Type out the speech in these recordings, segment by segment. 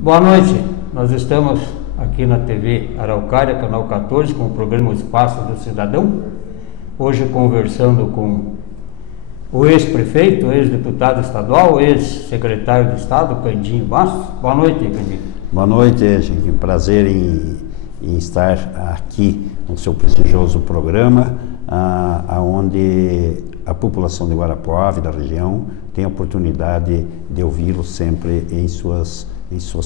Boa noite, nós estamos aqui na TV Araucária, canal 14, com o programa Espaço do Cidadão, hoje conversando com o ex-prefeito, ex-deputado estadual, ex-secretário de Estado, Candinho Bastos. Boa noite, Candinho. Boa noite, gente. Prazer em estar aqui no seu prestigioso programa, onde a população de Guarapuava e da região tem a oportunidade de ouvi-lo sempre em suas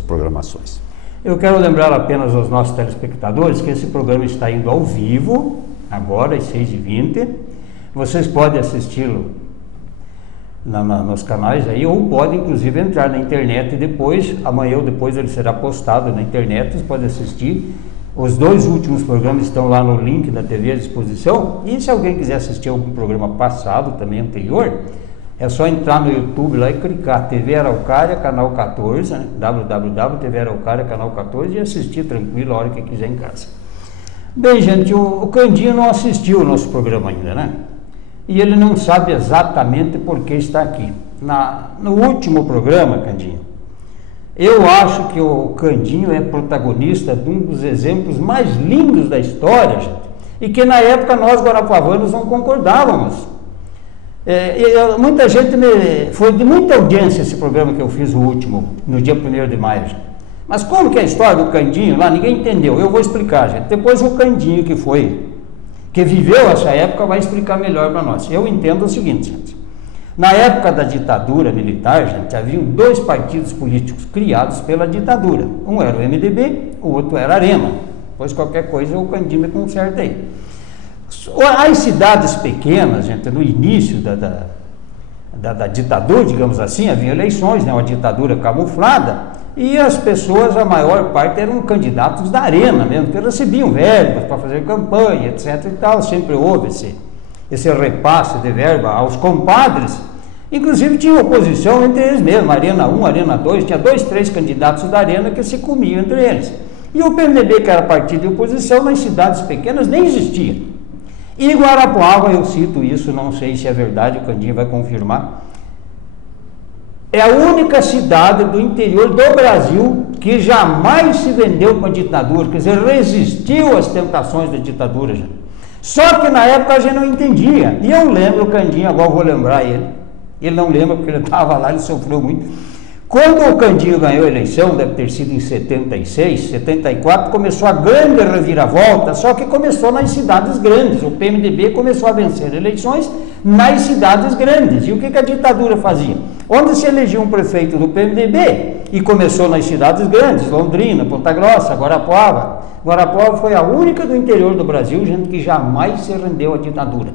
programações. Eu quero lembrar apenas aos nossos telespectadores que esse programa está indo ao vivo, agora às 6h20. Vocês podem assisti-lo nos canais aí, ou podem inclusive entrar na internet e depois, amanhã ou depois ele será postado na internet, vocês podem assistir. Os dois últimos programas estão lá no link da TV à disposição, e se alguém quiser assistir algum programa passado, também anterior, é só entrar no YouTube lá e clicar TV Araucária, canal 14, né? www.tv Araucária, canal 14, e assistir tranquilo a hora que quiser em casa. Bem, gente, o Candinho não assistiu o nosso programa ainda, né? E ele não sabe exatamente por que está aqui. No último programa, Candinho, eu acho que o Candinho é protagonista de um dos exemplos mais lindos da história, gente, e que na época nós guarapuavanos não concordávamos. Muita gente foi de muita audiência esse programa que eu fiz o último, no dia 1º de maio. Gente. Mas como que é a história do Candinho lá, ninguém entendeu. Eu vou explicar, gente. Depois o Candinho que viveu essa época vai explicar melhor para nós. Eu entendo o seguinte, gente. Na época da ditadura militar, gente, haviam dois partidos políticos criados pela ditadura. Um era o MDB, o outro era a Arena. Pois qualquer coisa o Candinho me conserta aí. As cidades pequenas, gente, no início da ditadura, digamos assim, havia eleições, né, uma ditadura camuflada, e as pessoas, a maior parte, eram candidatos da Arena mesmo, que recebiam verbas para fazer campanha, etc. e tal. Sempre houve esse repasse de verba aos compadres. Inclusive tinha oposição entre eles mesmos, Arena 1, Arena 2, tinha 2, 3 candidatos da Arena que se comiam entre eles. E o PMDB, que era partido de oposição, nas cidades pequenas nem existia. E Guarapuava, eu cito isso, não sei se é verdade, o Candinho vai confirmar, é a única cidade do interior do Brasil que jamais se vendeu com a ditadura, quer dizer, resistiu às tentações da ditadura. Já. Só que na época a gente não entendia. E eu lembro o Candinho, agora eu vou lembrar ele não lembra porque ele estava lá, ele sofreu muito. Quando o Candinho ganhou a eleição, deve ter sido em 76, 74, começou a grande reviravolta, só que começou nas cidades grandes. O PMDB começou a vencer eleições nas cidades grandes. E o que a ditadura fazia? Onde se elegia um prefeito do PMDB, e começou nas cidades grandes, Londrina, Ponta Grossa, Guarapuava. Guarapuava foi a única do interior do Brasil, gente, que jamais se rendeu à ditadura.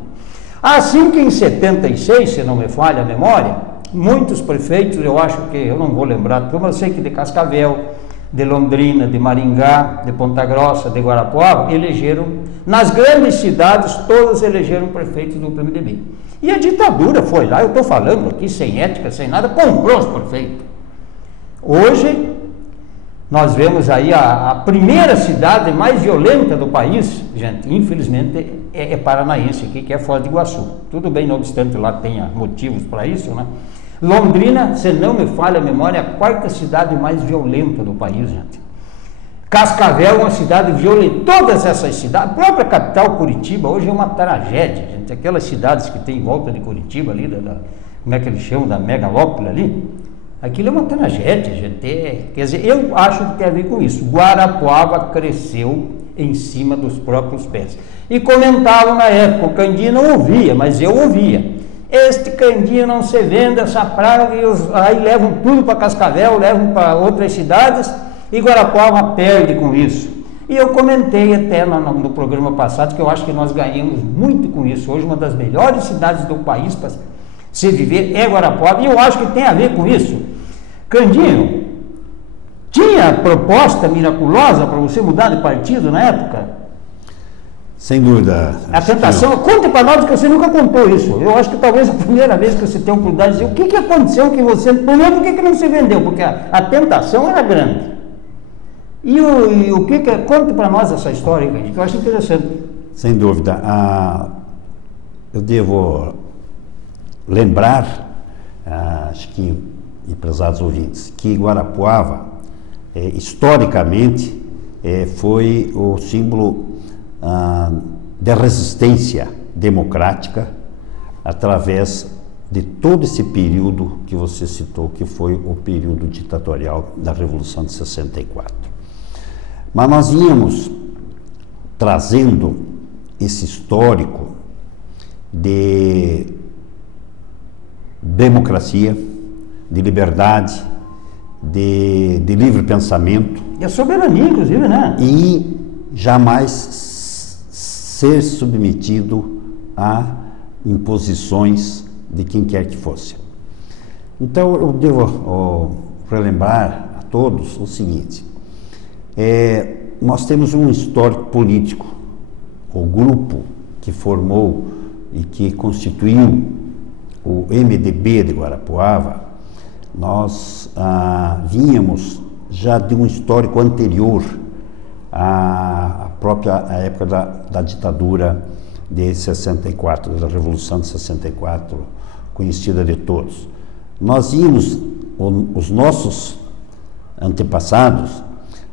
Assim que em 76, se não me falha a memória, muitos prefeitos, eu acho que, eu não vou lembrar, como eu sei que de Cascavel, de Londrina, de Maringá, de Ponta Grossa, de Guarapuava, elegeram, nas grandes cidades, todas elegeram prefeitos do PMDB. E a ditadura foi lá, eu estou falando aqui, sem ética, sem nada, comprou os prefeitos. Hoje, nós vemos aí a primeira cidade mais violenta do país, gente, infelizmente, é paranaense aqui, que é Foz do Iguaçu. Tudo bem, não obstante lá tenha motivos para isso, né? Londrina, se não me falha a memória, é a quarta cidade mais violenta do país, gente. Cascavel é uma cidade violenta. Todas essas cidades, a própria capital Curitiba, hoje é uma tragédia, gente. Aquelas cidades que tem em volta de Curitiba ali, como é que eles chamam, da megalópole ali, aquilo é uma tragédia, gente. Quer dizer, eu acho que tem a ver com isso. Guarapuava cresceu em cima dos próprios pés. E comentavam na época, o Candinho não ouvia, mas eu ouvia. Este Candinho não se vende, essa praga, e aí levam tudo para Cascavel, levam para outras cidades, e Guarapuava perde com isso. E eu comentei até no programa passado que eu acho que nós ganhamos muito com isso. Hoje uma das melhores cidades do país para se viver é Guarapuava, e eu acho que tem a ver com isso. Candinho, tinha proposta miraculosa para você mudar de partido na época? Sem dúvida. A tentação, conte para nós que você nunca contou isso. Eu acho que talvez a primeira vez que você tem a oportunidade de dizer o que aconteceu que você, primeiro, por que não se vendeu? Porque a tentação era grande. E o que conte para nós essa história, que eu acho interessante. Sem dúvida. Eu devo lembrar, acho que, e prezados ouvintes, que Guarapuava historicamente, foi o símbolo da resistência democrática através de todo esse período que você citou, que foi o período ditatorial da Revolução de 64. Mas nós íamos trazendo esse histórico de democracia, de liberdade, de livre pensamento. E a soberania, inclusive, né? E jamais ser submetido a imposições de quem quer que fosse. Então, eu devo relembrar a todos o seguinte: nós temos um histórico político, o grupo que formou e que constituiu o MDB de Guarapuava. Nós vínhamos já de um histórico anterior à própria época da ditadura de 64, da Revolução de 64, conhecida de todos. Nós íamos, os nossos antepassados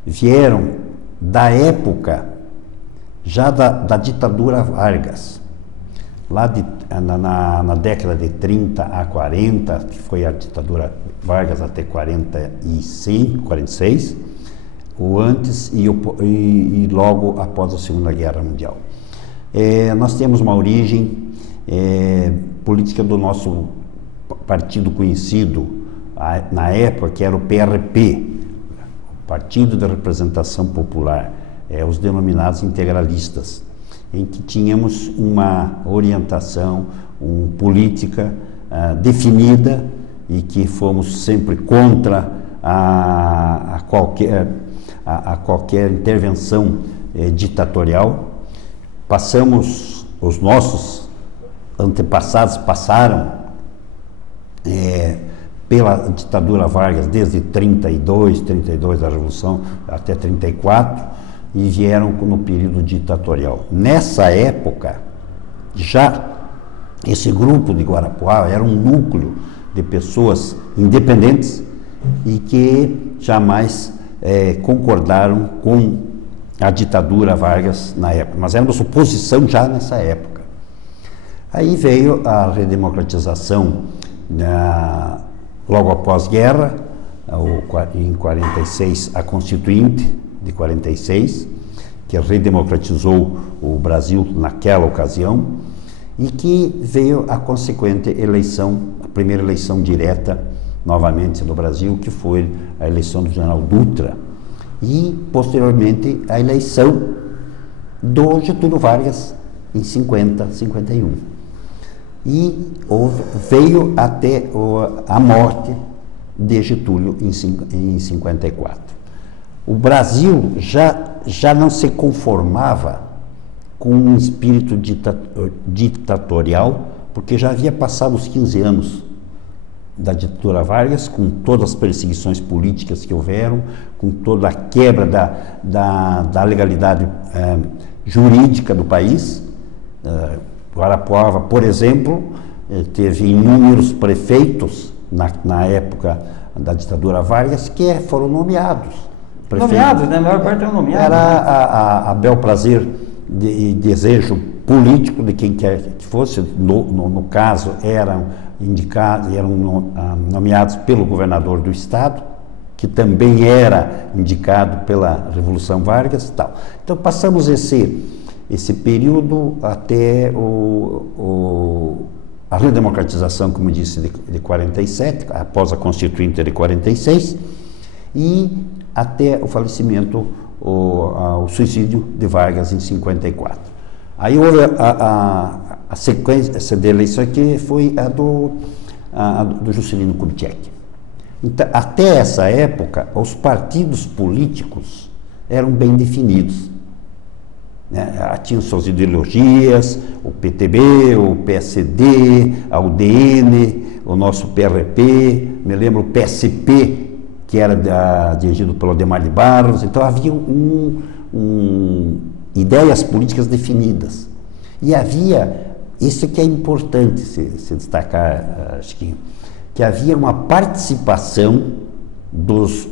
vieram da época já da ditadura Vargas, lá na década de 30 a 40, que foi a ditadura Vargas até 45, 46, ou antes e logo após a Segunda Guerra Mundial. Nós temos uma origem política do nosso partido conhecido na época, que era o PRP, Partido da Representação Popular, os denominados integralistas, em que tínhamos uma orientação política definida e que fomos sempre contra a qualquer intervenção ditatorial. Os nossos antepassados passaram pela ditadura Vargas desde 32 da Revolução até 34 e vieram no período ditatorial. Nessa época, já esse grupo de Guarapuava era um núcleo de pessoas independentes e que jamais concordaram com a ditadura Vargas na época, mas éramos oposição já nessa época. Aí veio a redemocratização logo após guerra, em 46, a Constituinte de 46, que redemocratizou o Brasil naquela ocasião, e que veio a consequente eleição, a primeira eleição direta novamente no Brasil, que foi a eleição do general Dutra, e posteriormente a eleição do Getúlio Vargas em 51. E veio até a morte de Getúlio em 54. O Brasil já não se conformava com um espírito ditatorial, porque já havia passado os 15 anos da ditadura Vargas, com todas as perseguições políticas que houveram, com toda a quebra da legalidade jurídica do país. Guarapuava, por exemplo, teve inúmeros prefeitos na época da ditadura Vargas que foram nomeados. Nomeados, né? A maior parte eram nomeados. Era a bel prazer e desejo político de quem quer que fosse. No caso, eram nomeados pelo governador do estado, que também era indicado pela Revolução Vargas e tal. Então, passamos esse período até a redemocratização, como disse, de 47, após a Constituinte de 46, e até o falecimento, o suicídio de Vargas em 54. Aí houve a sequência de eleições, que foi a do Juscelino Kubitschek. Então, até essa época, os partidos políticos eram bem definidos. Tinham suas ideologias, o PTB, o PSD, a UDN, o nosso PRP, me lembro o PSP, que era dirigido pelo Ademar de Barros. Então havia ideias políticas definidas. E havia, isso que é importante se destacar, Chiquinho, que havia uma participação dos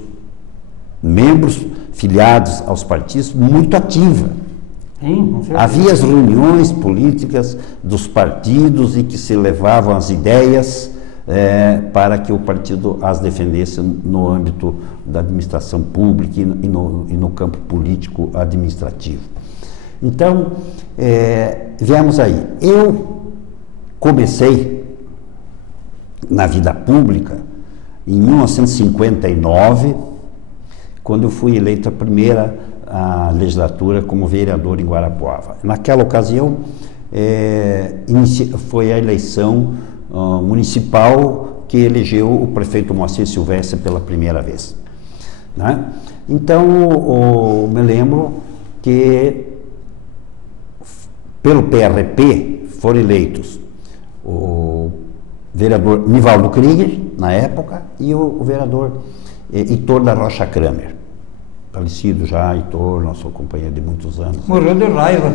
membros filiados aos partidos muito ativa. Sim, com certeza. Havia as reuniões políticas dos partidos e que se levavam as ideias para que o partido as defendesse no âmbito da administração pública e no campo político administrativo. Então, viemos aí. Eu comecei na vida pública em 1959, quando eu fui eleito a primeira legislatura como vereador em Guarapuava. Naquela ocasião, foi a eleição municipal que elegeu o prefeito Moacir Silvestre pela primeira vez, né? Então, me lembro que pelo PRP foram eleitos o vereador Nivaldo Krieger, na época, e o vereador Heitor da Rocha Kramer, falecido já, Heitor, nosso companheiro de muitos anos. Morreu de raiva.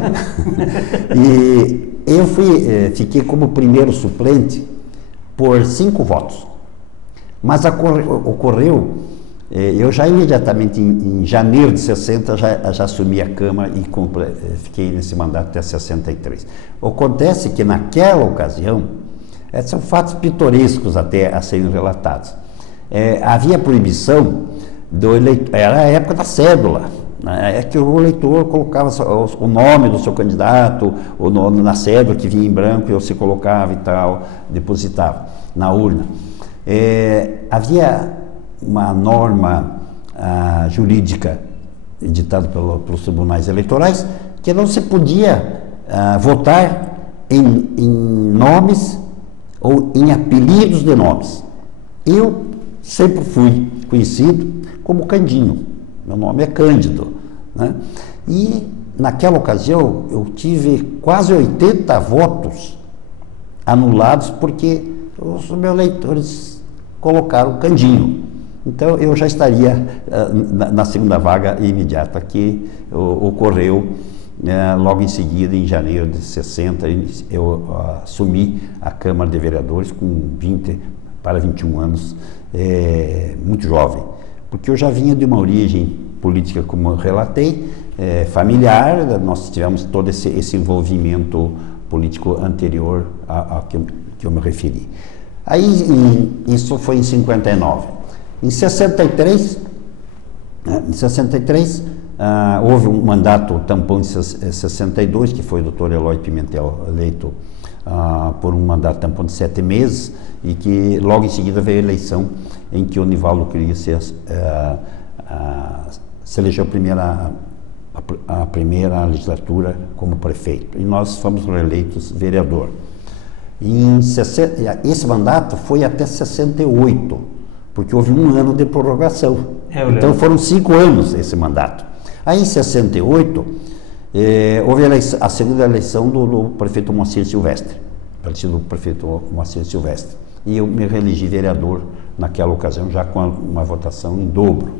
E eu fiquei como primeiro suplente por 5 votos. Mas ocorreu, eu já imediatamente em janeiro de 60 já assumi a Câmara e fiquei nesse mandato até 63. Acontece que naquela ocasião, são fatos pitorescos até a serem relatados. Havia proibição do eleitor, era a época da cédula, né? É que o eleitor colocava o nome do seu candidato, o nome na cédula que vinha em branco, e você colocava e tal, depositava na urna. Havia uma norma jurídica editada pelos tribunais eleitorais que não se podia votar em nomes ou em apelidos de nomes. Eu sempre fui conhecido como Candinho, meu nome é Cândido, né? E naquela ocasião eu tive quase 80 votos anulados porque os meus eleitores colocaram Candinho. Então eu já estaria na segunda vaga imediata que ocorreu logo em seguida, em janeiro de 60, eu assumi a Câmara de Vereadores com 20 para 21 anos, muito jovem, porque eu já vinha de uma origem política, como eu relatei, familiar. Nós tivemos todo esse envolvimento político anterior ao que eu me referi. Aí, isso foi em 59. Em 63, houve um mandato tampão em 62, que foi o doutor Eloy Pimentel eleito por um mandato tampão de 7 meses, e que logo em seguida veio a eleição em que o Nivaldo Krieger se elegeu a primeira legislatura como prefeito, e nós fomos reeleitos vereador. Esse mandato foi até 68, porque houve um ano de prorrogação, então foram 5 anos esse mandato. Aí em 68, houve a segunda eleição do prefeito Moacir Silvestre, partido do prefeito Moacir Silvestre, e eu me reelegi vereador naquela ocasião, já com uma votação em dobro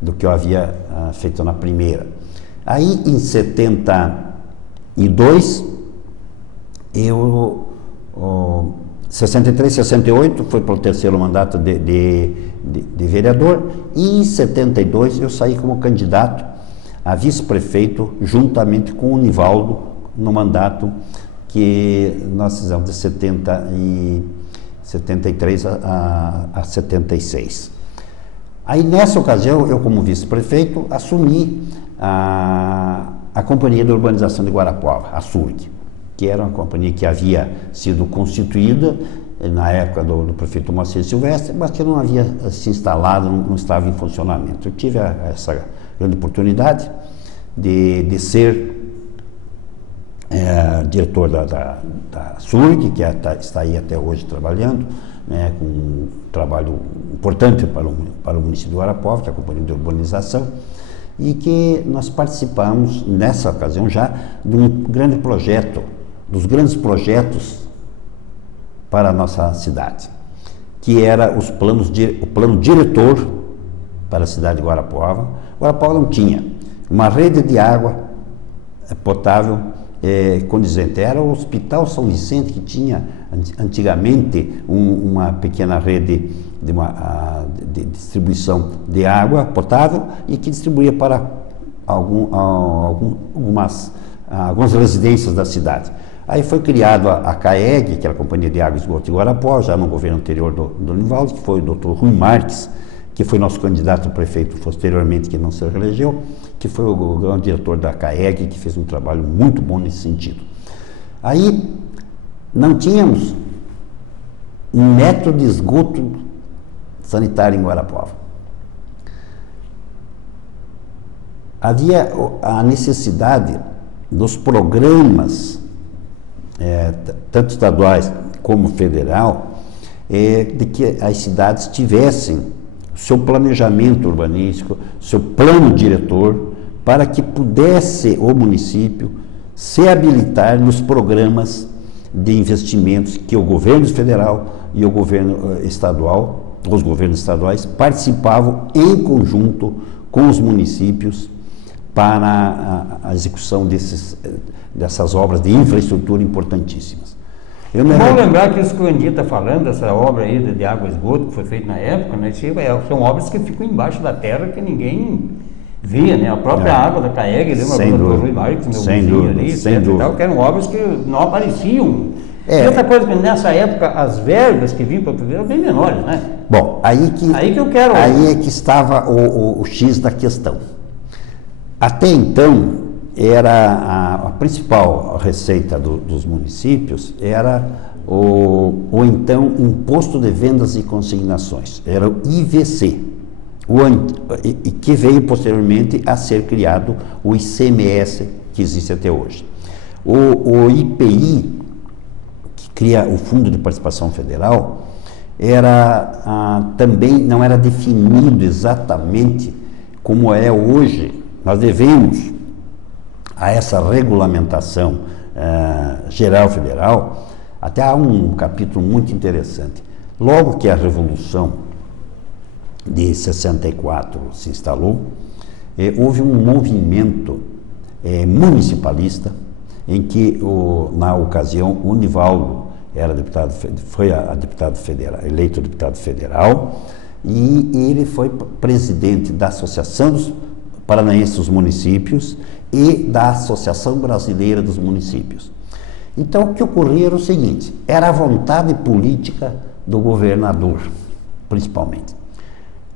do que eu havia feito na primeira. Aí em 72, 63, 68 foi para o terceiro mandato de vereador, e em 72 eu saí como candidato a vice-prefeito juntamente com o Nivaldo no mandato que nós fizemos de 73 a 76. Aí nessa ocasião eu, como vice-prefeito, assumi a Companhia de Urbanização de Guarapuava, a SURG, que era uma companhia que havia sido constituída na época do prefeito Moacir Silvestre, mas que não havia se instalado, não estava em funcionamento. Eu tive essa grande oportunidade de ser diretor da SURG, que está aí até hoje trabalhando, né, com um trabalho importante para o município de Guarapuava, que é a Companhia de Urbanização, e que nós participamos, nessa ocasião já, de um grande projeto, dos grandes projetos para a nossa cidade, que era o plano diretor para a cidade de Guarapuava. Guarapuava não tinha uma rede de água potável condizente. Era o Hospital São Vicente que tinha antigamente uma pequena rede de distribuição de água potável e que distribuía para algumas residências da cidade. Aí foi criado a CAEG, que era a Companhia de Água e Esgoto de Guarapuava, já no governo anterior do Nivaldo, que foi o Dr. Rui Marques, que foi nosso candidato a prefeito posteriormente, que não se reelegeu, que foi o grande diretor da CAEG, que fez um trabalho muito bom nesse sentido. Aí não tínhamos um metro de esgoto sanitário em Guarapuava. Havia a necessidade dos programas, tanto estaduais como federal, de que as cidades tivessem seu planejamento urbanístico, seu plano diretor, para que pudesse o município se habilitar nos programas de investimentos que o governo federal e o governo estadual, os governos estaduais, participavam em conjunto com os municípios para a execução dessas obras de infraestrutura importantíssimas. Vamos lembrar que isso que o Andy está falando, essa obra aí de água e esgoto que foi feita na época, né, são obras que ficam embaixo da terra que ninguém via, né? A própria água da CAEG, lembra do Rui Marques, meu vizinho ali, tal, que eram obras que não apareciam. E outra coisa, que nessa época as verbas que vinham para o primeiro eram bem menores, né? Bom, aí é que estava o X da questão. Até então, era a principal receita dos municípios era o então Imposto de Vendas e Consignações, era o IVC, e que veio posteriormente a ser criado o ICMS, que existe até hoje. O IPI, que cria o Fundo de Participação Federal, também não era definido exatamente como é hoje. Nós devemos a essa regulamentação geral federal, até há um capítulo muito interessante. Logo que a Revolução de 64 se instalou, houve um movimento municipalista, em que, na ocasião, o Nivaldo foi eleito deputado federal, e ele foi presidente da Associação dos Paranaenses dos Municípios e da Associação Brasileira dos Municípios. Então, o que ocorria era o seguinte: era a vontade política do governador, principalmente.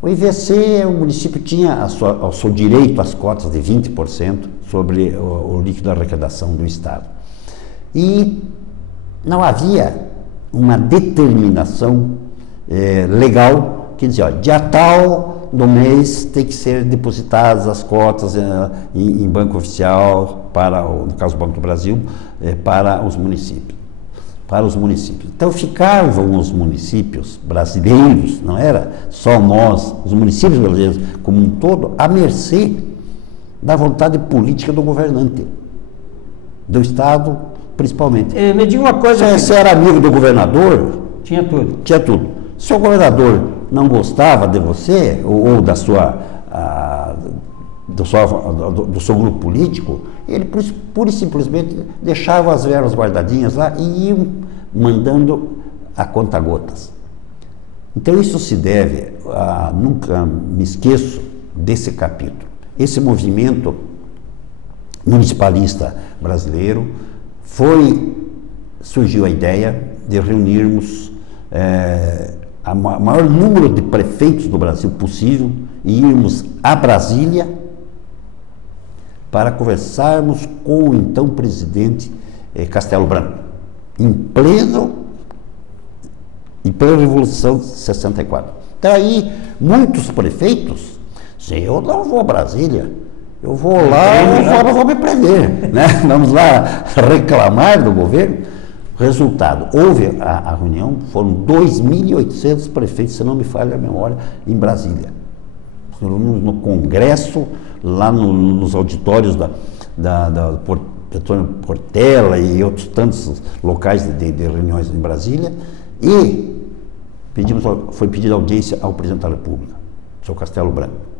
O IVC, o município tinha o seu direito às cotas de 20% sobre o líquido da arrecadação do Estado. E não havia uma determinação legal que dizia, dia tal do mês tem que ser depositadas as cotas em banco oficial, no caso do Banco do Brasil, para os municípios. Então ficavam os municípios brasileiros, não era só nós, os municípios brasileiros como um todo, à mercê da vontade política do governante, do Estado principalmente. Me diga uma coisa... Se você era amigo do governador... Tinha tudo. Tinha tudo. Se o governador não gostava de você, ou do seu grupo político, ele pura e simplesmente deixava as verbas guardadinhas lá e iam mandando a conta-gotas. Então isso se deve nunca me esqueço desse capítulo. Esse movimento municipalista brasileiro surgiu a ideia de reunirmos o maior número de prefeitos do Brasil possível e irmos a Brasília para conversarmos com o então presidente Castelo Branco, em plena Revolução de 64. Então aí, muitos prefeitos, eu não vou a Brasília, eu vou lá, não vou me prender, né? Vamos lá reclamar do governo. Resultado, houve a reunião, foram 2.800 prefeitos, se não me falha a memória, em Brasília. No Congresso, lá nos auditórios da Antônio Portela e outros tantos locais de reuniões em Brasília, e foi pedida audiência ao presidente da República, o senhor Castelo Branco.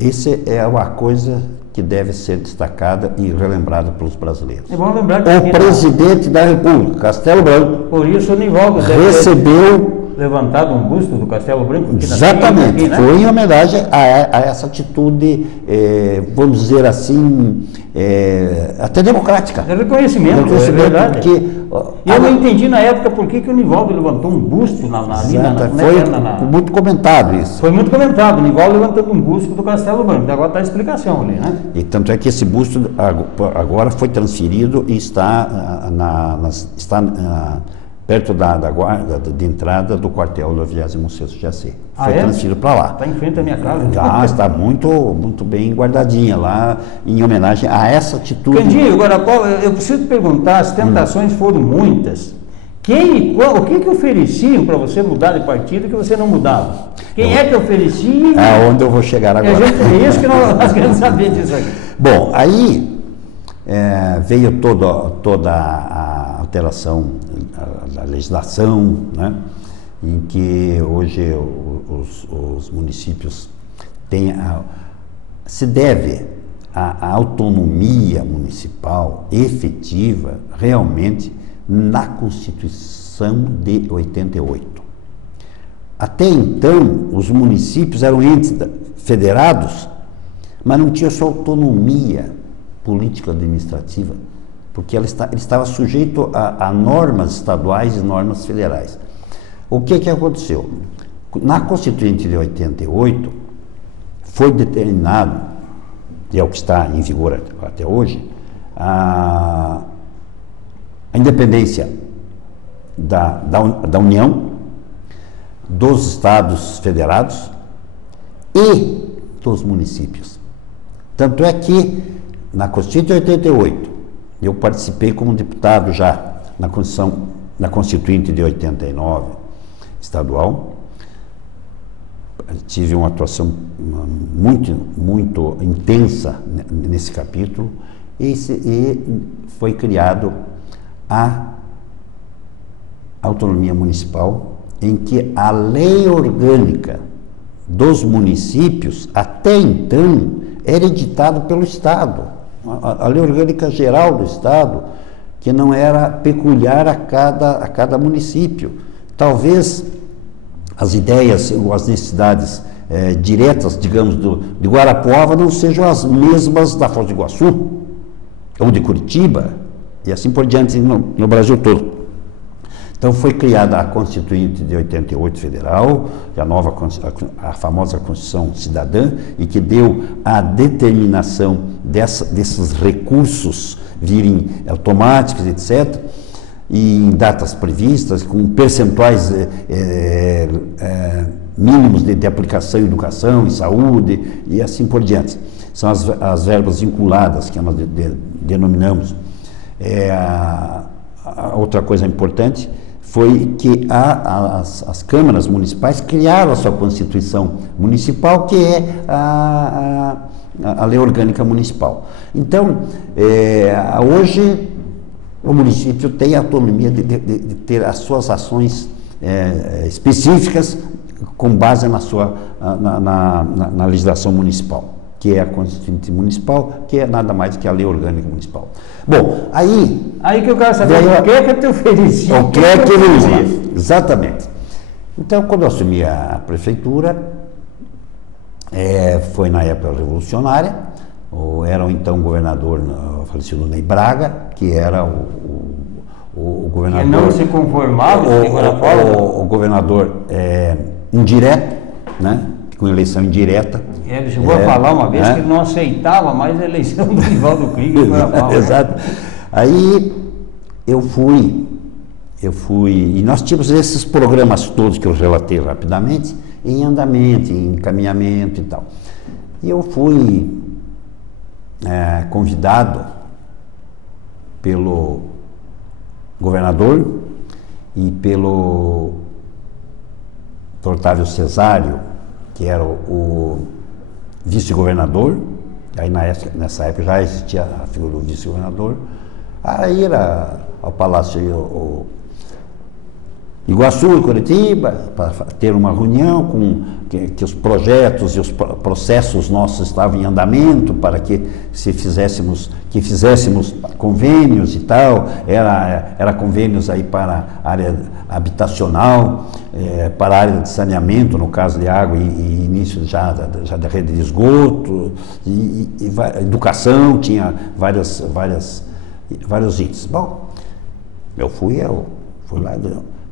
Essa é uma coisa que deve ser destacada e relembrada pelos brasileiros. É bom lembrar que o presidente da República, Castelo Branco, por isso o Nivaldo recebeu levantado um busto do Castelo Branco? Exatamente, aqui, né? foi em homenagem a essa atitude, vamos dizer assim, até democrática. É reconhecimento, é verdade. Porque, eu não entendi na época por que o Nivaldo levantou um busto ali foi muito comentado isso. Foi muito comentado, o Nivaldo levantando um busto do Castelo Branco, agora está a explicação ali, né? E tanto é que esse busto agora foi transferido e está perto da guarda de entrada do quartel do 26º GAC. Foi transferido para lá. Está em frente à minha casa. Está muito, muito bem guardadinha lá, em homenagem a essa atitude. Candinho, agora eu preciso te perguntar, as tentações foram muitas. O que ofereciam para você mudar de partido que você não mudava? Quem é que oferecia? Onde eu vou chegar agora. É isso que nós queremos saber disso aqui. Bom, aí veio toda a alteração da legislação, né, em que hoje os municípios têm se deve a autonomia municipal efetiva realmente na Constituição de 88. Até então, os municípios eram entes federados, mas não tinham sua autonomia político-administrativa, porque ele estava sujeito a normas estaduais e normas federais. O que aconteceu? Na Constituinte de 88, foi determinado, e é o que está em vigor até hoje, a independência da União, dos estados federados e dos municípios. Tanto é que, na Constituinte de 88, eu participei como deputado já na Constituinte de 89 estadual, tive uma atuação muito, muito intensa nesse capítulo e foi criado a autonomia municipal, em que a lei orgânica dos municípios, até então, era editada pelo Estado. A lei orgânica geral do Estado, que não era peculiar a cada município. Talvez as ideias ou as necessidades diretas, digamos, de Guarapuava não sejam as mesmas da Foz do Iguaçu, ou de Curitiba, e assim por diante no Brasil todo. Então foi criada a Constituinte de 88 federal, a famosa Constituição Cidadã, e que deu a determinação desses recursos virem automáticos, etc., e em datas previstas, com percentuais mínimos de aplicação em educação, em saúde, e assim por diante. São as verbas vinculadas, que nós denominamos. A outra coisa importante foi que as câmaras municipais criaram a sua Constituição Municipal, que é a Lei Orgânica Municipal. Então, hoje, o município tem a autonomia de ter as suas ações específicas com base na legislação municipal, que é a Constituinte Municipal, que é nada mais que a Lei Orgânica Municipal. Bom, aí que eu quero saber, o que é que te oferecia? O que é que ele fazia? Exatamente. Então, quando eu assumi a prefeitura, foi na época revolucionária, era o então governador, falecido Ney Braga, que era o governador... Que não se conformava o governador indireto, né, com eleição indireta. Ele chegou a falar uma vez que ele não aceitava mais a eleição do Nivaldo Krieger. Exato. Aí eu fui, e nós tínhamos esses programas todos que eu relatei rapidamente, em andamento, em encaminhamento e tal. E eu fui convidado pelo governador e pelo Otávio Cesário, que era o vice-governador. Aí nessa época já existia a figura do vice-governador. Aí era ao Palácio Iguaçu e Curitiba, para ter uma reunião com que os projetos e os processos nossos estavam em andamento para que fizéssemos convênios e tal, era convênios aí para a área habitacional, para a área de saneamento, no caso de água e início já da rede de esgoto, e educação, tinha vários itens. Bom, eu fui lá.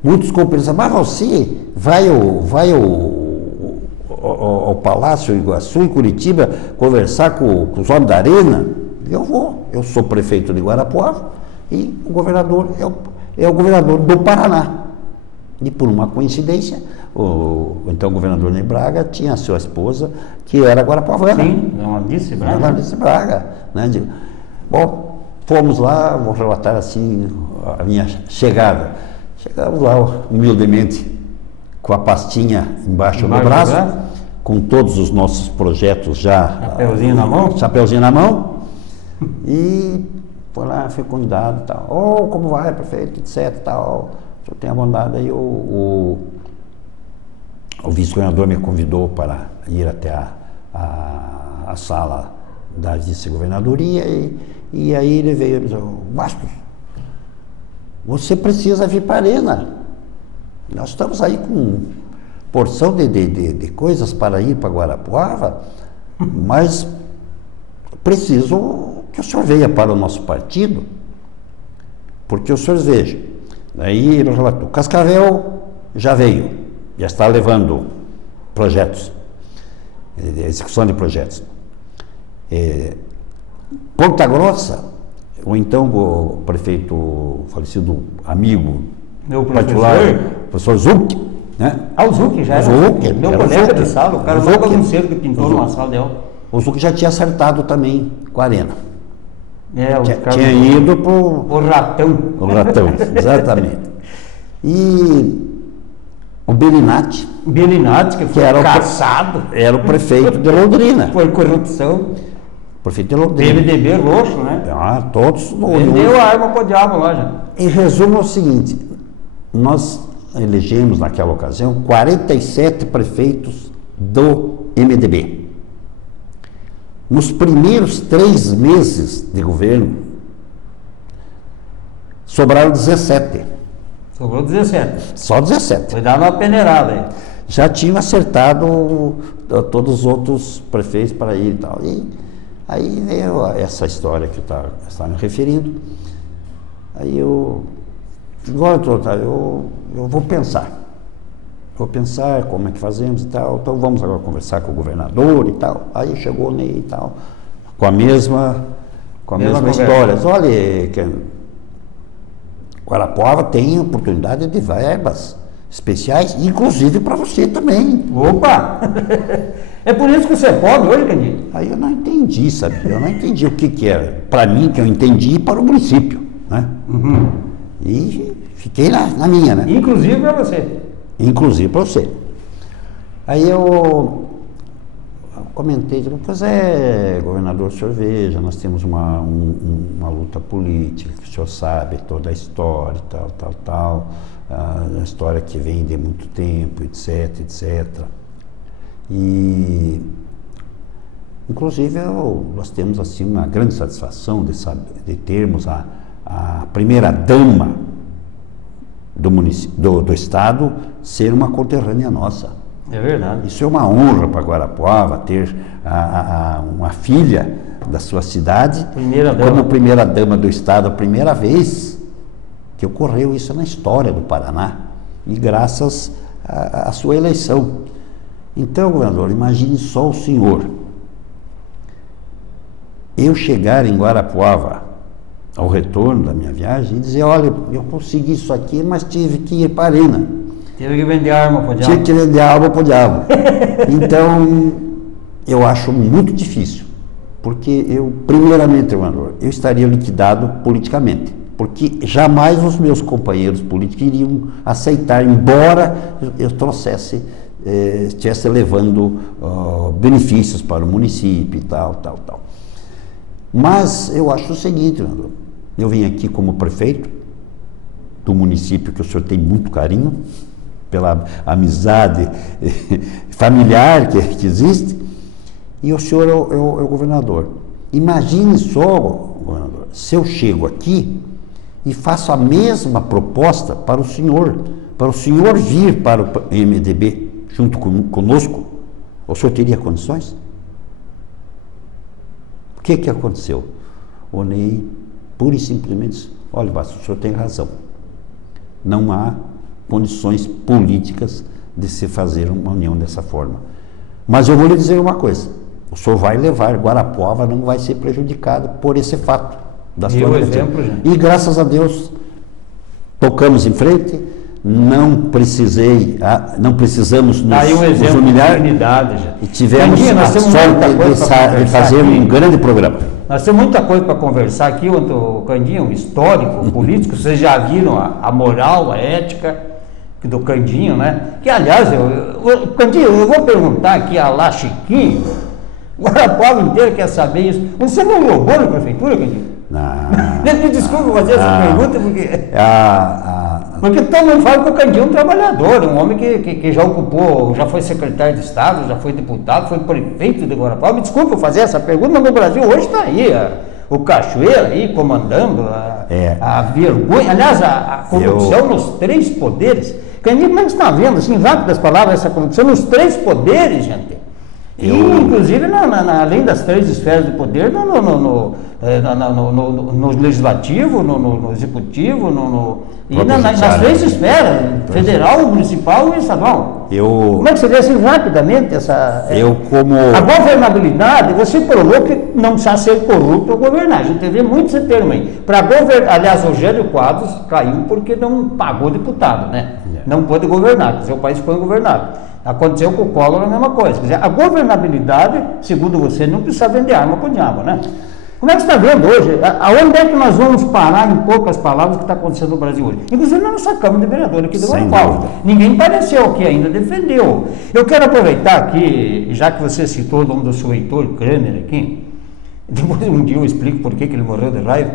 Muitos companheiros, mas você vai ao Palácio Iguaçu, em Curitiba, conversar com os homens da Arena? Eu vou. Eu sou prefeito de Guarapuava e o governador é o governador do Paraná. E por uma coincidência, então o governador Ney Braga tinha a sua esposa, que era guarapuavana. Sim, Alice Braga. Alice Braga, né? Bom, fomos lá, vou relatar assim a minha chegada. Chegamos lá, humildemente, com a pastinha embaixo do braço, com todos os nossos projetos já. Chapeuzinho na mão? Chapeuzinho na mão. E fui convidado e tal. Como vai, prefeito, etc. Tal. Se eu tenho a bondade, aí o vice-governador me convidou para ir até a sala da vice-governadoria e aí ele veio e disse: Bastos, você precisa vir para a Arena. Nós estamos aí com porção de coisas para ir para Guarapuava, mas preciso que o senhor venha para o nosso partido, porque o senhor veja. Aí o Cascavel já veio, já está levando projetos, execução de projetos. Ponta Grossa, ou então o prefeito falecido amigo, meu professor Zuc, né? O Zuc já era meu colega de sala, o cara mais bagunceiro que pintou numa sala de aula. O Zuc já tinha acertado também com a Arena. Tinha ido para o Ratão. O Ratão, exatamente. E o Belinati, que foi caçado. Era o prefeito de Londrina. Foi corrupção. Prefeito de Londrina. PMDB roxo, né? Todos. Vendeu a arma pro diabo lá já. Em resumo é o seguinte, nós elegemos naquela ocasião 47 prefeitos do MDB. Nos primeiros 3 meses de governo, sobraram 17. Sobrou 17. Só 17. Foi dar uma peneirada aí. Já tinham acertado todos os outros prefeitos para ir e tal. E aí veio essa história que está me referindo. Aí eu vou pensar. Vou pensar como é que fazemos e tal. Então vamos agora conversar com o governador e tal. Aí chegou o Ney e tal, com a mesma história. Olha, Guarapuava tem oportunidade de verbas especiais, inclusive para você também. Opa! É por isso que você é pobre hoje, Candido? Aí eu não entendi, sabe? Eu não entendi o que era. Para mim, que eu entendi, e para o município, né? Uhum. E fiquei na minha, né? Inclusive para você. Inclusive para você. Aí eu comentei, pois governador, o senhor veja, nós temos uma luta política, que o senhor sabe toda a história, tal, a história que vem de muito tempo, etc. E, inclusive, nós temos assim uma grande satisfação de termos a primeira-dama do Estado ser uma conterrânea nossa. É verdade. Isso é uma honra para Guarapuava, ter uma filha da sua cidade como primeira-dama do Estado, a primeira vez que ocorreu isso na história do Paraná, e graças à sua eleição. Então, governador, imagine só o senhor, eu chegar em Guarapuava, ao retorno da minha viagem, e dizer: olha, eu consegui isso aqui, mas tive que ir para a Arena. Teve que vender arma para o diabo. Tinha que vender arma para o diabo. Então, eu acho muito difícil, porque primeiramente, governador, eu estaria liquidado politicamente, porque jamais os meus companheiros políticos iriam aceitar, embora eu estivesse levando benefícios para o município e tal. Mas eu acho o seguinte, governador, eu vim aqui como prefeito, do município, que o senhor tem muito carinho, pela amizade familiar que existe, e o senhor é o governador. Imagine só, governador, se eu chego aqui e faço a mesma proposta para o senhor vir para o MDB junto conosco, o senhor teria condições? O que aconteceu? O Ney, pura e simplesmente, disse: olha, Bastos, o senhor tem razão. Não há condições políticas de se fazer uma união dessa forma. Mas eu vou lhe dizer uma coisa: o senhor vai levar, Guarapuava não vai ser prejudicado por esse fato. E graças a Deus, tocamos em frente, não precisamos nos humilhar, e tivemos a sorte de fazer um grande programa. Nós temos muita coisa para conversar aqui, o Candinho, histórico, político, vocês já viram a moral, a ética do Candinho, né? Que, aliás, Candinho, eu vou perguntar aqui a lá Chiquinho, Guarapuava inteiro quer saber isso. Você não roubou na prefeitura, Candinho? Não. Me desculpe fazer essa pergunta, porque todo mundo fala que o Candinho é um trabalhador, um homem que já ocupou, já foi secretário de Estado, já foi deputado, foi prefeito de Guarapuava. Me desculpe fazer essa pergunta, mas no Brasil hoje está aí o Cachoeira aí comandando a vergonha, aliás, a corrupção nos 3 poderes. Candinho, como é que você está vendo, assim, rápidas palavras, essa corrupção nos 3 poderes, gente? E, inclusive, além das 3 esferas de poder, no legislativo, no executivo, e nas 3 esferas, federal, municipal e estadual. Como é que você vê assim rapidamente a governabilidade? Você provou que não precisa ser corrupto ou governar. A gente vê muito esse termo aí. Aliás, o Gélio Quadros caiu porque não pagou deputado, né? Não pôde governar, quer dizer, o país ficou ingovernável. Aconteceu com o Collor a mesma coisa. Quer dizer, a governabilidade, segundo você, não precisa vender arma para o diabo, né? Como é que você está vendo hoje? Aonde é que nós vamos parar, em poucas palavras, o que está acontecendo no Brasil hoje? Inclusive na nossa Câmara de Vereadores aqui do Guarapuava. Ninguém pareceu aqui ainda, defendeu. Eu quero aproveitar aqui, já que você citou o nome do seu Heitor Kraner aqui, depois um dia eu explico por que ele morreu de raiva.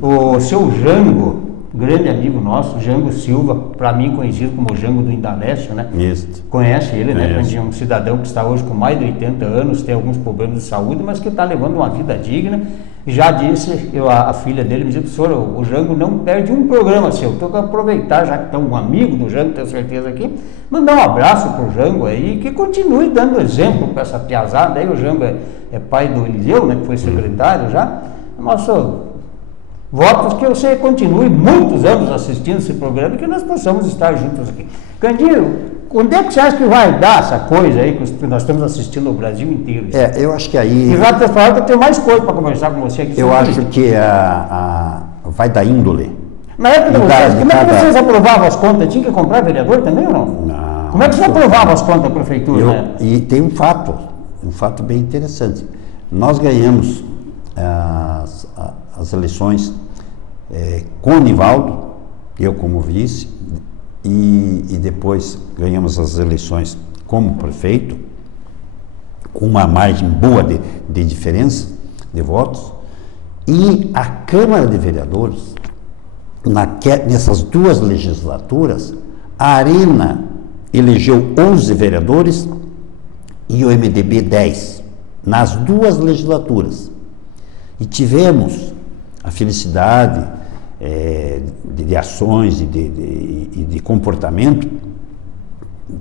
O seu Jango, grande amigo nosso, Jango Silva, para mim conhecido como Jango do Indalécio, né? Isso. Conhece ele, né? Um cidadão que está hoje com mais de 80 anos, tem alguns problemas de saúde, mas que está levando uma vida digna. Já disse, a filha dele me disse: professor, o Jango não perde um programa seu. Estou para aproveitar, já que está um amigo do Jango, tenho certeza aqui, mandar um abraço para o Jango aí, que continue dando exemplo para essa piazada aí. O Jango é pai do Eliseu, né? Que foi secretário já. Nosso votos que você continue muitos anos assistindo esse programa e que nós possamos estar juntos aqui. Candinho, onde é que você acha que vai dar essa coisa aí que nós estamos assistindo no Brasil inteiro? Eu acho que aí... E já te falando que eu tenho mais coisa para conversar com você aqui. Eu acho que vai da índole. Na época de vocês, como é que vocês aprovavam as contas? Tinha que comprar vereador também ou não? Não. Como é que vocês aprovavam as contas da prefeitura, né? E tem um fato bem interessante. Nós ganhamos as eleições com o Nivaldo, eu como vice, e depois ganhamos as eleições como prefeito, com uma margem boa de diferença de votos, e a Câmara de Vereadores, nessas 2 legislaturas, a Arena elegeu 11 vereadores e o MDB 10, nas 2 legislaturas. E tivemos a felicidade de ações e de comportamento,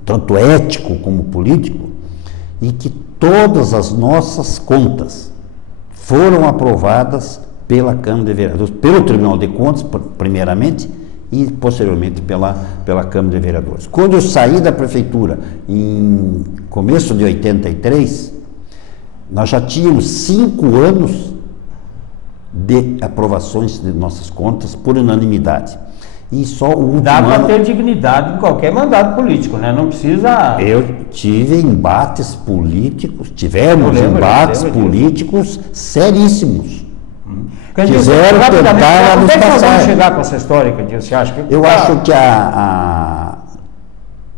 tanto ético como político, e que todas as nossas contas foram aprovadas pela Câmara de Vereadores, pelo Tribunal de Contas, primeiramente, e posteriormente pela Câmara de Vereadores. Quando eu saí da prefeitura, em começo de 83, nós já tínhamos 5 anos de aprovações de nossas contas por unanimidade. E só o último Dá para ter dignidade em qualquer mandato político, né? Não precisa... Eu tive embates políticos, tivemos embates políticos seríssimos. Quiseram tentar nos passar. Vamos chegar com essa história, Candinho, você acha que... Eu acho que na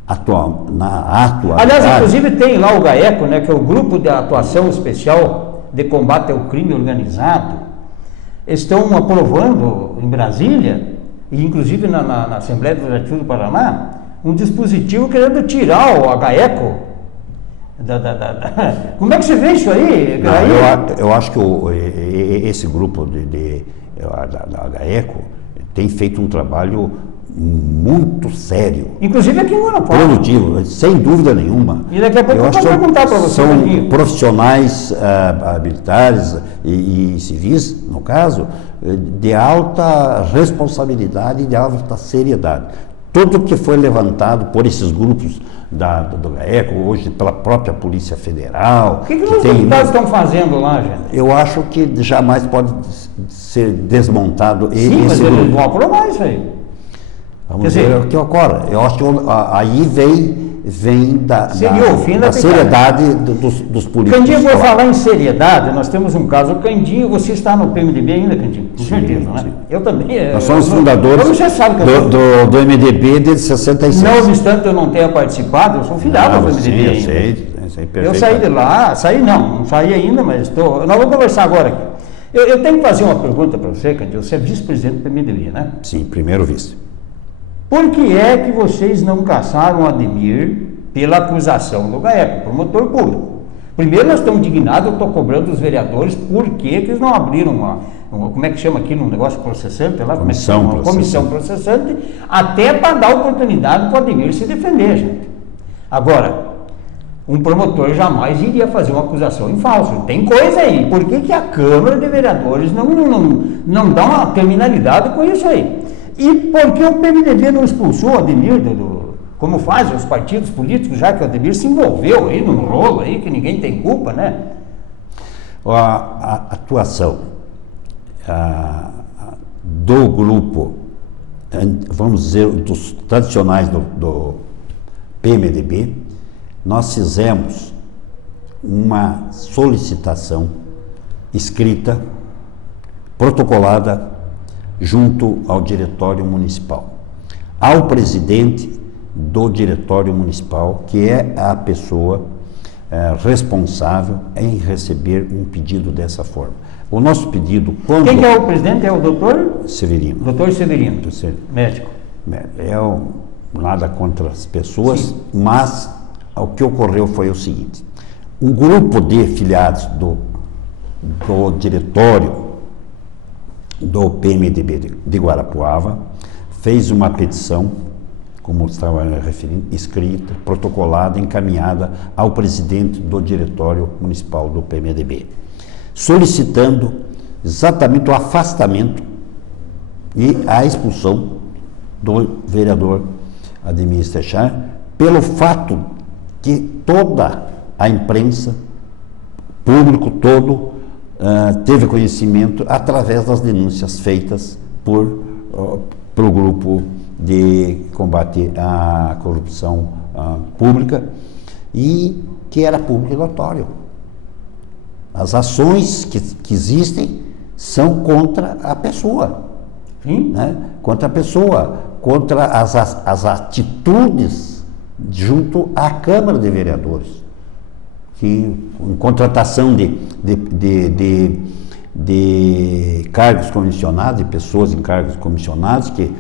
atualidade... Aliás, inclusive tem lá o GAECO, né? Que é o Grupo de Atuação Especial de Combate ao Crime Organizado. Estão aprovando em Brasília e inclusive na Assembleia Legislativa do Paraná, um dispositivo querendo tirar o GAECO. Como é que você vê isso aí? Não, eu acho que esse grupo da GAECO tem feito um trabalho muito sério. Inclusive aqui em Guarapuava. Produtivo, sem dúvida nenhuma. E daqui a pouco eu vou perguntar para você. São profissionais militares e civis, no caso, de alta responsabilidade e de alta seriedade. Tudo que foi levantado por esses grupos do GAECO, hoje pela própria Polícia Federal... O que os deputados estão fazendo lá, gente? Eu acho que jamais pode ser desmontado esse grupo. Sim, mas eles vão aprovar isso aí. Vamos ver o que ocorre. Eu acho que aí vem da seriedade dos políticos. Candinho, vou falar em seriedade, nós temos um caso. O Candinho, você está no PMDB ainda, Candinho? Com certeza, né? Eu também. Nós somos fundadores do MDB desde 66. Não obstante eu não tenha participado, eu sou filiado ao PMDB ainda. Sei, eu saí de lá, não saí ainda, mas estou... Nós vamos conversar agora aqui. Eu tenho que fazer uma pergunta para você, Candinho. Você é vice-presidente do PMDB, né? Sim, primeiro vice. Por que é que vocês não caçaram o Ademir pela acusação do GAECO, promotor público? Primeiro, nós estamos indignados, eu estou cobrando dos vereadores, por que eles não abriram como é que chama aqui no negócio processante? Lá, comissão processante, até para dar oportunidade para o Ademir se defender, gente. Agora, um promotor jamais iria fazer uma acusação em falso. Tem coisa aí. Por que a Câmara de Vereadores não dá uma criminalidade com isso aí? E por que o PMDB não expulsou o Ademir, como fazem os partidos políticos, já que o Ademir se envolveu aí num rolo aí, que ninguém tem culpa, né? A atuação do grupo, vamos dizer, dos tradicionais do PMDB, nós fizemos uma solicitação escrita, protocolada, junto ao Diretório Municipal, ao presidente do Diretório Municipal, que é a pessoa responsável em receber um pedido dessa forma. O nosso pedido... Quem que é o presidente? É o doutor? Severino. Doutor Severino, médico. Nada contra as pessoas, sim, mas o que ocorreu foi o seguinte: um grupo de filiados do Diretório do PMDB de Guarapuava fez uma petição, como estava referindo, escrita, protocolada, encaminhada ao presidente do Diretório Municipal do PMDB, solicitando exatamente o afastamento e a expulsão do vereador Ademir Stechar, pelo fato que toda a imprensa, público todo, teve conhecimento através das denúncias feitas pelo grupo de combate à corrupção pública, e que era público e notório. As ações que existem são contra a pessoa, né? Contra a pessoa, contra as atitudes junto à Câmara de Vereadores, que em contratação de cargos comissionados, de pessoas em cargos comissionados que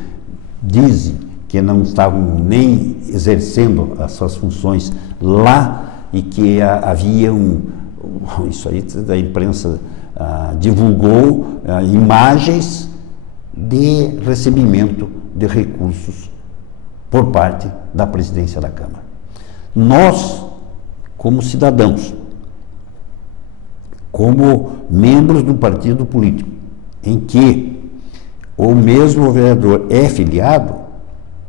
dizem que não estavam nem exercendo as suas funções lá e que havia isso aí da imprensa divulgou imagens de recebimento de recursos por parte da presidência da Câmara. Nós, como cidadãos, como membros do partido político, em que o mesmo vereador é filiado,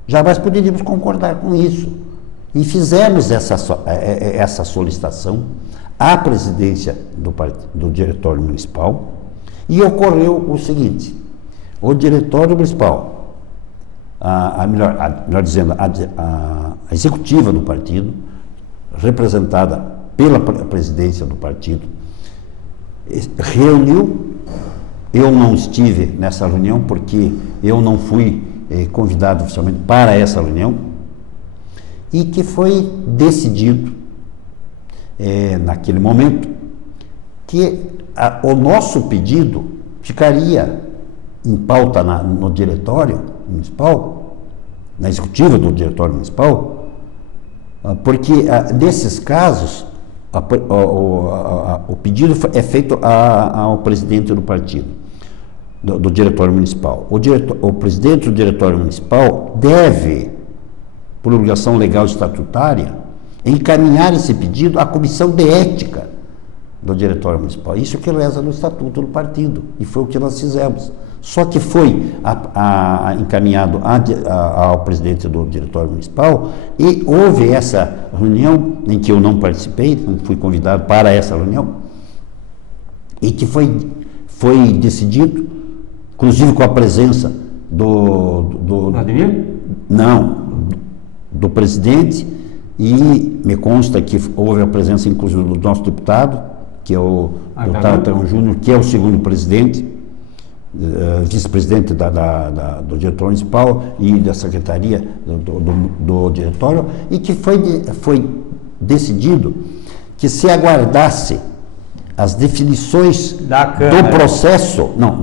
jamais poderíamos concordar com isso. E fizemos essa solicitação à presidência do Diretório Municipal, e ocorreu o seguinte: o Diretório Municipal, melhor dizendo, a executiva do partido, representada pela presidência do partido, reuniu. Eu não estive nessa reunião porque eu não fui convidado oficialmente para essa reunião, e que foi decidido naquele momento que o nosso pedido ficaria em pauta no diretório municipal, na executiva do diretório municipal, porque nesses casos o pedido é feito ao presidente do partido, do diretório municipal. O presidente do diretório municipal deve, por obrigação legal estatutária, encaminhar esse pedido à comissão de ética do diretório municipal. Isso que reza no estatuto do partido, e foi o que nós fizemos. Só que foi encaminhado ao presidente do diretório municipal, e houve essa reunião em que eu não participei, não fui convidado para essa reunião, e que foi decidido, inclusive com a presença do Ademir? Não, do presidente, e me consta que houve a presença inclusive do nosso deputado, que é o deputado Artagão Júnior, que é o segundo presidente, vice-presidente do diretório municipal e da secretaria do diretório, e que foi decidido que se aguardasse as definições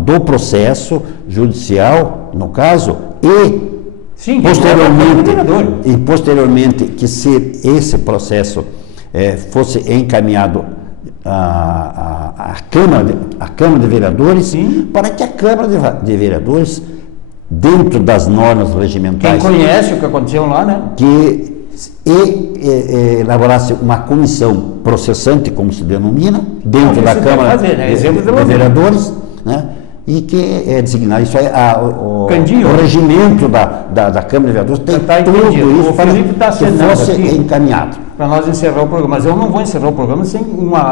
do processo judicial, no caso, Sim, posteriormente que se esse processo fosse encaminhado à Câmara de Vereadores, sim, para que a Câmara de Vereadores, dentro das normas regimentais... Quem conhece o que aconteceu lá, né? Que elaborasse uma comissão processante, como se denomina, dentro da Câmara de Vereadores, né? E que é designado, isso o regimento da Câmara de Vereadores tem tudo isso para que fosse encaminhado. Para nós encerrar o programa, mas eu não vou encerrar o programa sem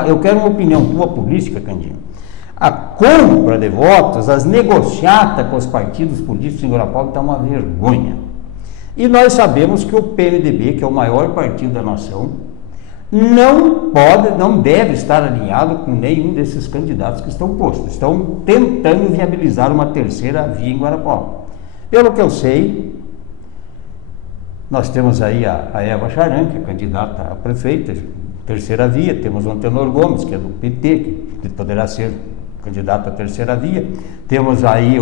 eu quero uma opinião tua política, Candinho. A compra de votos, as negociatas com os partidos políticos em Guarapuava está uma vergonha. E nós sabemos que o PMDB, que é o maior partido da nação, não deve estar alinhado com nenhum desses candidatos que estão postos. Estão tentando viabilizar uma terceira via em Guarapuava. Pelo que eu sei, nós temos aí a Eva Charan, que é candidata a prefeita, terceira via. Temos o Antenor Gomes, que é do PT, que poderá ser candidato à terceira via. Temos aí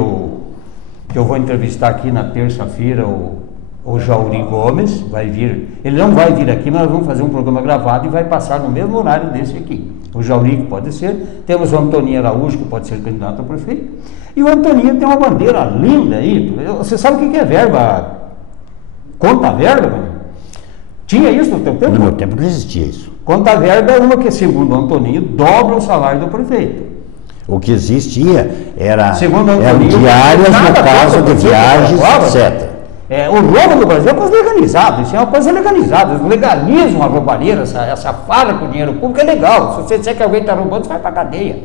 que eu vou entrevistar aqui na terça-feira, o Jauri Gomes, vai vir. Ele não vai vir aqui, mas nós vamos fazer um programa gravado e vai passar no mesmo horário desse aqui. O Jauri, que pode ser. Temos o Antoninho Araújo, que pode ser candidato a prefeito. E o Antoninho tem uma bandeira linda aí. Você sabe o que é verba? Conta verba, mano? Tinha isso no teu tempo? No meu tempo não existia isso. Conta verba é uma que, segundo o Antoninho, dobra o salário do prefeito. O que existia era Antoninho, diárias no caso de viagens, etc. O roubo no Brasil é coisa legalizada, isso é uma coisa legalizada. Eles legalizam a roubalheira, essa farra com o dinheiro público é legal. Se você disser que alguém está roubando, você vai para a cadeia.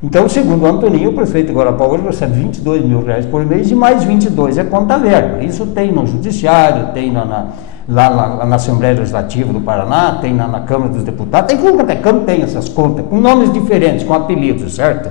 Então, segundo o Antoninho, o prefeito de Guarapuava hoje recebe R$22 mil por mês e mais 22 é conta verba. Isso tem no Judiciário, tem lá na Assembleia Legislativa do Paraná, tem na Câmara dos Deputados, tem tudo quanto é Câmara, tem essas contas, com nomes diferentes, com apelidos, certo?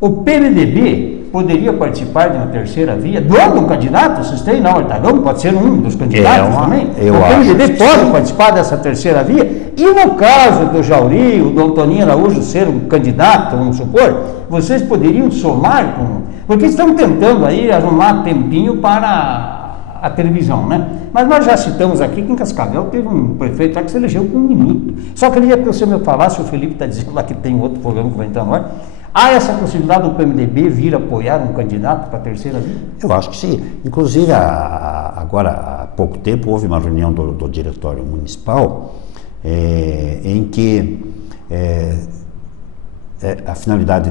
O PMDB poderia participar de uma terceira via, doando um candidato, vocês têm não, Artagão, pode ser um dos candidatos também. O PMDB pode participar dessa terceira via, e no caso do Jauri, do Antoninho Araújo ser um candidato, vamos supor, vocês poderiam somar porque estão tentando aí arrumar tempinho para a televisão, né? Mas nós já citamos aqui que em Cascavel teve um prefeito lá que se elegeu com 1 minuto. Só queria que você me falasse, o Felipe está dizendo lá que tem outro programa que vai entrar no ar. Há essa possibilidade do PMDB vir apoiar um candidato para a terceira via? Eu acho que sim. Inclusive, agora há pouco tempo, houve uma reunião do diretório municipal em que a finalidade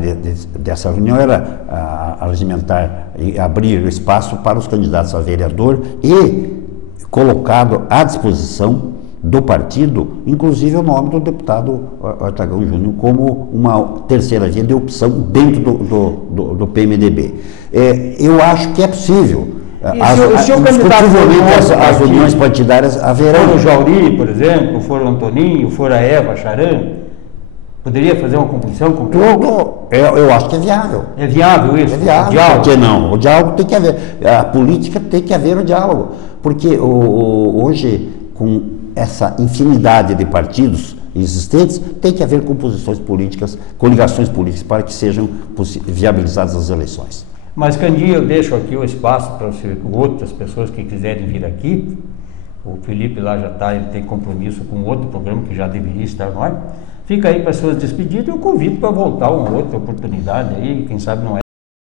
dessa reunião era regimentar e abrir espaço para os candidatos a vereador e colocado à disposição do partido, inclusive o nome do deputado Artagão Júnior como uma terceira via de opção dentro do PMDB. Eu acho que é possível. Indiscutivelmente as uniões partidárias haverão. For o Jauri, por exemplo, for o Antoninho, for a Eva Charan, poderia fazer uma composição com eu acho que é viável. É viável isso? É viável. Por que não? O diálogo tem que haver. A política tem que haver o diálogo. Porque hoje, com essa infinidade de partidos existentes, tem que haver composições políticas, coligações políticas para que sejam viabilizadas as eleições. Mas, Candi, eu deixo aqui o espaço para outras pessoas que quiserem vir aqui. O Felipe lá já está, ele tem compromisso com outro programa que já deveria estar no ar. Fica aí para as suas despedidas e eu convido para voltar uma outra oportunidade aí, quem sabe não é